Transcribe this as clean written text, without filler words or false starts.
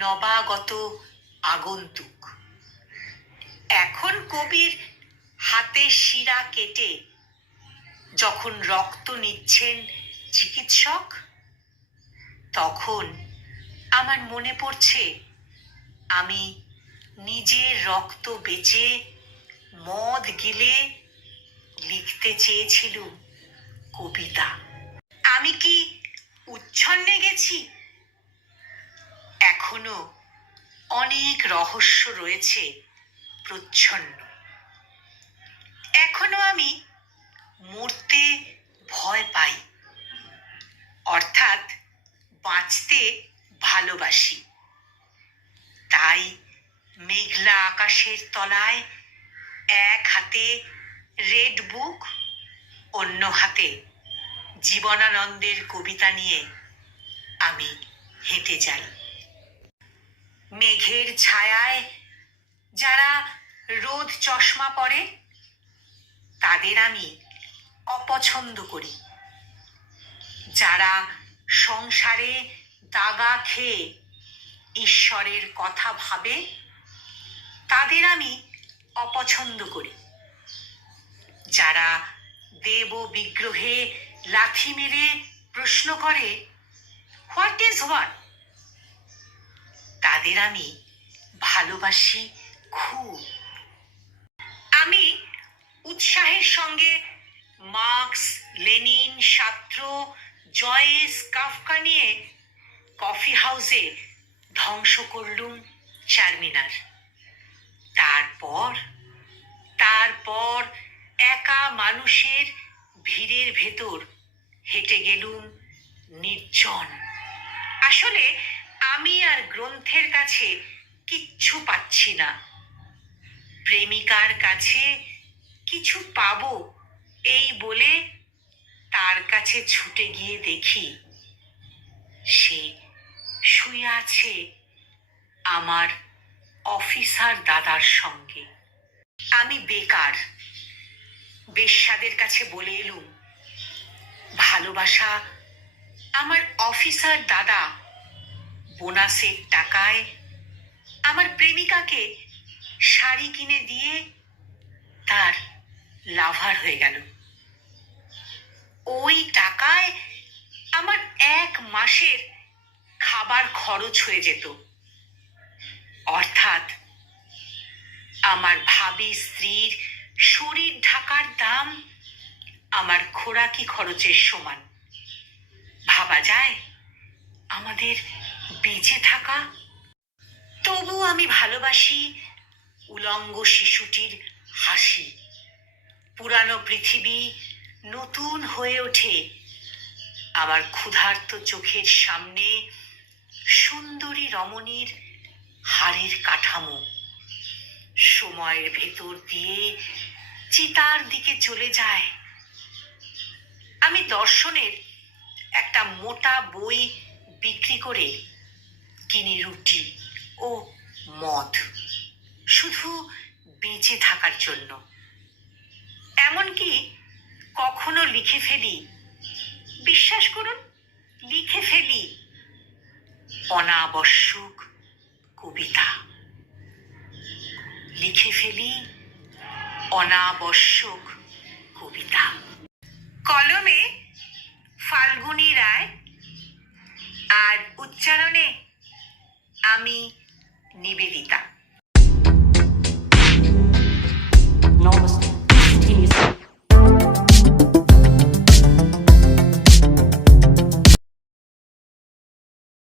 নবাগত আগন্তুক। এখন কবির হাতে শিরা কেটে যখন রক্ত নিচ্ছেন চিকিৎসক, তখন আমার মনে পড়ছে আমি নিজের রক্ত বেচে মদ গিলে লিখতে চেয়েছিলুম কবিতা। আমি কি উচ্ছন্নে গেছি? এখনো অনেক রহস্য রয়েছে প্রচ্ছন্ন। এখনো আমি মরতে ভয় পাই, অর্থাৎ বাঁচতে ভালোবাসি। তাই মেঘলা আকাশের তলায় এক হাতে রেড বুক, অন্য হাতে জীবনানন্দের কবিতা নিয়ে আমি হেঁটে যাই। মেঘের ছায়ায় যারা রোদ চশমা পরে তাদের আমি অপছন্দ করি। যারা সংসারে দাগা খেয়ে ঈশ্বরের কথা ভাবে তাদের আমি অপছন্দ করি। যারা দেব বিগ্রহে লাথি মেরে প্রশ্ন করে হোয়াট ইজ হোয়াট, তাদের আমি ভালোবাসি খুব। আমি উৎসাহের সঙ্গে মার্কস, লেনিন, সাত্র, জয়েস, কাফকা নিয়ে কফি হাউসে ধ্বংস করলুম চারমিনার। তারপর একা মানুষের ভিড়ের ভেতর হেঁটে গেলুম নির্জন। আসলে আমি আর গ্রন্থের কাছে কিচ্ছু পাচ্ছি না। প্রেমিকার কাছে কিছু পাবো এই বলে তার কাছে ছুটে গিয়ে দেখি সে শুয়ে আছে আমার অফিসার দাদার সঙ্গে। আমি বেকার। বেশ্যাদের কাছে বলে এলুম ভালোবাসা আমার অফিসার দাদা বোনাসের টাকায় আমার প্রেমিকাকে শাড়ি কিনে দিয়ে তার লাভার হয়ে গেল। ওই টাকায় আমার এক মাসের খাবার খরচ হয়ে যেত, অর্থাৎ আমার ভাবী স্ত্রীর শরীর ঢাকার দাম আমার খোরাকি খরচের সমান। ভাবা যায় আমাদের বেঁচে থাকা। তবু আমি ভালোবাসি উলঙ্গ শিশুটির হাসি। পুরানো পৃথিবী নতুন হয়ে ওঠে আমার ক্ষুধার্ত চোখের সামনে। সুন্দরী রমণীর হাড়ের কাঠামো সময়ের ভেতর দিয়ে চিতার দিকে চলে যায়। আমি দর্শনের একটা মোটা বই বিক্রি করে কিনি রুটি ও মদ, শুধু বেঁচে থাকার জন্য। এমনকি কখনো লিখে ফেলি, বিশ্বাস করুন, লিখে ফেলি অনাবশ্যক কবিতা। লিখে ফেলি অনাবশ্যক কবিতা। কলমে ফাল্গুনী রায়, আর উচ্চারণে আমি নিবেদিতা। নমস্তে।